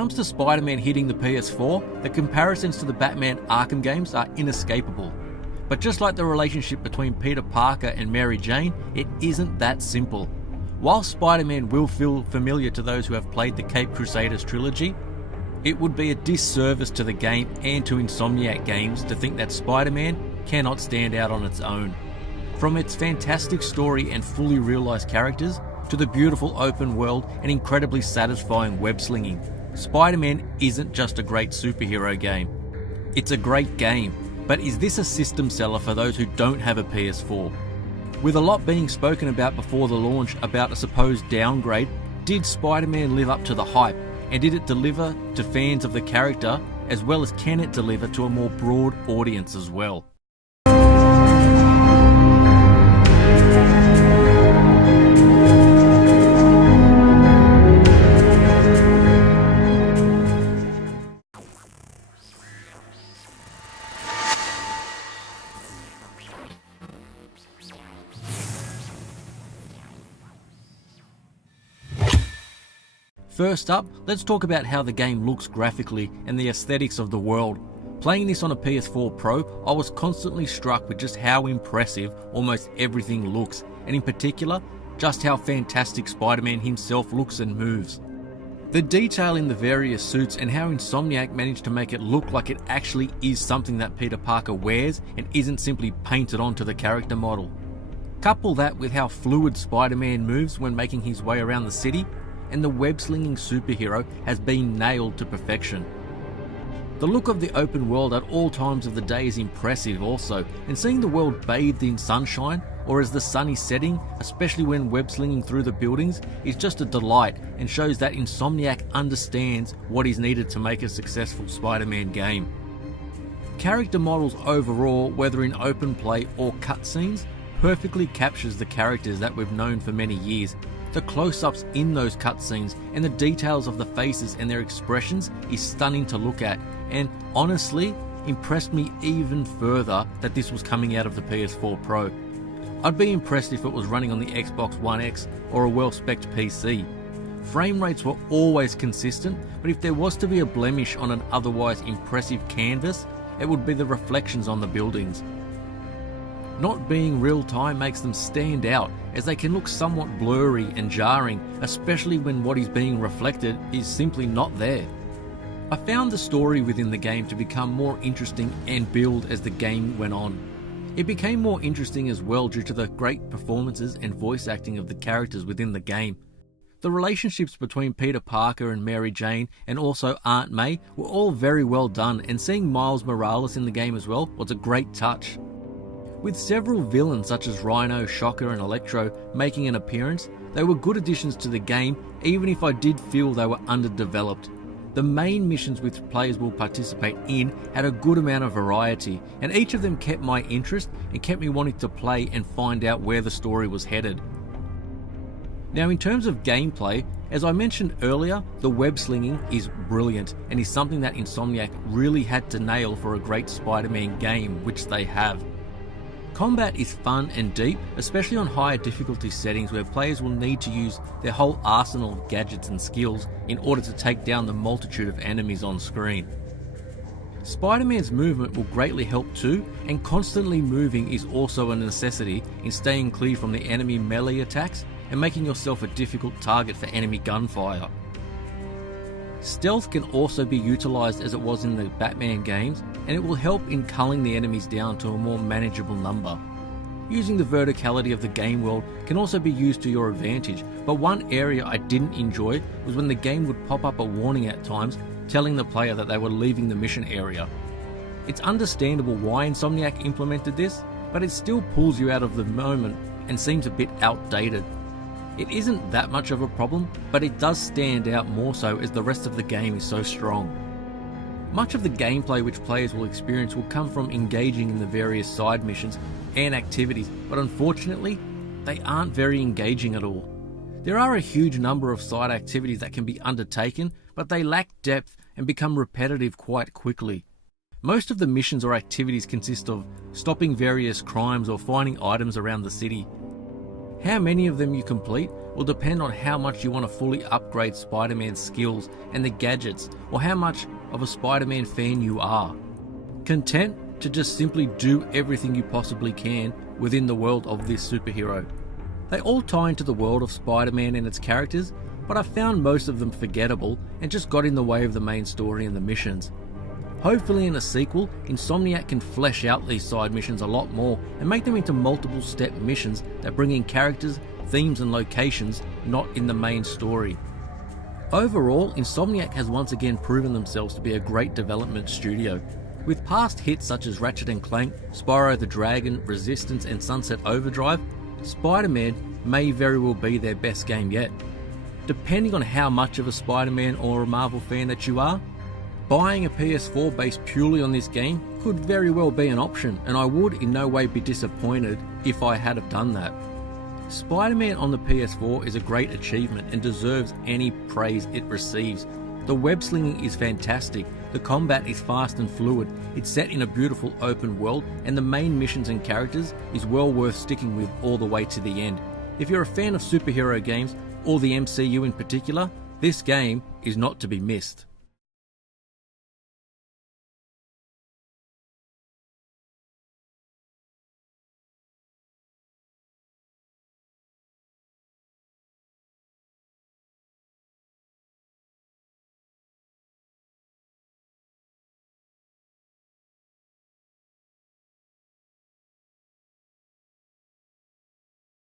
comes to Spider-Man hitting the PS4, the comparisons to the Batman Arkham games are inescapable. But just like the relationship between Peter Parker and Mary Jane, it isn't that simple. While Spider-Man will feel familiar to those who have played the Caped Crusaders trilogy, it would be a disservice to the game and to Insomniac Games to think that Spider-Man cannot stand out on its own. From its fantastic story and fully realised characters, to the beautiful open world and incredibly satisfying web slinging, Spider-Man isn't just a great superhero game. It's a great game, but is this a system seller for those who don't have a PS4? With a lot being spoken about before the launch about a supposed downgrade, did Spider-Man live up to the hype, and did it deliver to fans of the character, as well as can it deliver to a more broad audience as well? First up, let's talk about how the game looks graphically and the aesthetics of the world. Playing this on a PS4 Pro, I was constantly struck with just how impressive almost everything looks, and in particular, just how fantastic Spider-Man himself looks and moves. The detail in the various suits and how Insomniac managed to make it look like it actually is something that Peter Parker wears and isn't simply painted onto the character model. Couple that with how fluid Spider-Man moves when making his way around the city, and the web-slinging superhero has been nailed to perfection. The look of the open world at all times of the day is impressive also, and seeing the world bathed in sunshine, or as the sun is setting, especially when web-slinging through the buildings, is just a delight and shows that Insomniac understands what is needed to make a successful Spider-Man game. Character models overall, whether in open play or cutscenes, perfectly captures the characters that we've known for many years. The close-ups in those cutscenes and the details of the faces and their expressions is stunning to look at, and honestly impressed me even further that this was coming out of the PS4 Pro. I'd be impressed if it was running on the Xbox One X or a well-spec'd PC. Frame rates were always consistent, but if there was to be a blemish on an otherwise impressive canvas, it would be the reflections on the buildings. Not being real-time makes them stand out, as they can look somewhat blurry and jarring, especially when what is being reflected is simply not there. I found the story within the game to become more interesting and build as the game went on. It became more interesting as well due to the great performances and voice acting of the characters within the game. The relationships between Peter Parker and Mary Jane and also Aunt May were all very well done, and seeing Miles Morales in the game as well was a great touch. With several villains such as Rhino, Shocker and Electro making an appearance, they were good additions to the game, even if I did feel they were underdeveloped. The main missions which players will participate in had a good amount of variety, and each of them kept my interest and kept me wanting to play and find out where the story was headed. Now in terms of gameplay, as I mentioned earlier, the web slinging is brilliant and is something that Insomniac really had to nail for a great Spider-Man game, which they have. Combat is fun and deep, especially on higher difficulty settings where players will need to use their whole arsenal of gadgets and skills in order to take down the multitude of enemies on screen. Spider-Man's movement will greatly help too, and constantly moving is also a necessity in staying clear from the enemy melee attacks and making yourself a difficult target for enemy gunfire. Stealth can also be utilised as it was in the Batman games, and it will help in culling the enemies down to a more manageable number. Using the verticality of the game world can also be used to your advantage, but one area I didn't enjoy was when the game would pop up a warning at times telling the player that they were leaving the mission area. It's understandable why Insomniac implemented this, but it still pulls you out of the moment and seems a bit outdated. It isn't that much of a problem, but it does stand out more so as the rest of the game is so strong. Much of the gameplay which players will experience will come from engaging in the various side missions and activities, but unfortunately, they aren't very engaging at all. There are a huge number of side activities that can be undertaken, but they lack depth and become repetitive quite quickly. Most of the missions or activities consist of stopping various crimes or finding items around the city. How many of them you complete will depend on how much you want to fully upgrade Spider-Man's skills and the gadgets, or how much of a Spider-Man fan you are. Content to just simply do everything you possibly can within the world of this superhero. They all tie into the world of Spider-Man and its characters, but I found most of them forgettable and just got in the way of the main story and the missions. Hopefully in a sequel, Insomniac can flesh out these side missions a lot more and make them into multiple step missions that bring in characters, themes and locations not in the main story. Overall, Insomniac has once again proven themselves to be a great development studio. With past hits such as Ratchet & Clank, Spyro the Dragon, Resistance and Sunset Overdrive, Spider-Man may very well be their best game yet. Depending on how much of a Spider-Man or a Marvel fan that you are, buying a PS4 based purely on this game could very well be an option, and I would in no way be disappointed if I had have done that. Spider-Man on the PS4 is a great achievement and deserves any praise it receives. The web slinging is fantastic, the combat is fast and fluid, it's set in a beautiful open world, and the main missions and characters is well worth sticking with all the way to the end. If you're a fan of superhero games, or the MCU in particular, this game is not to be missed.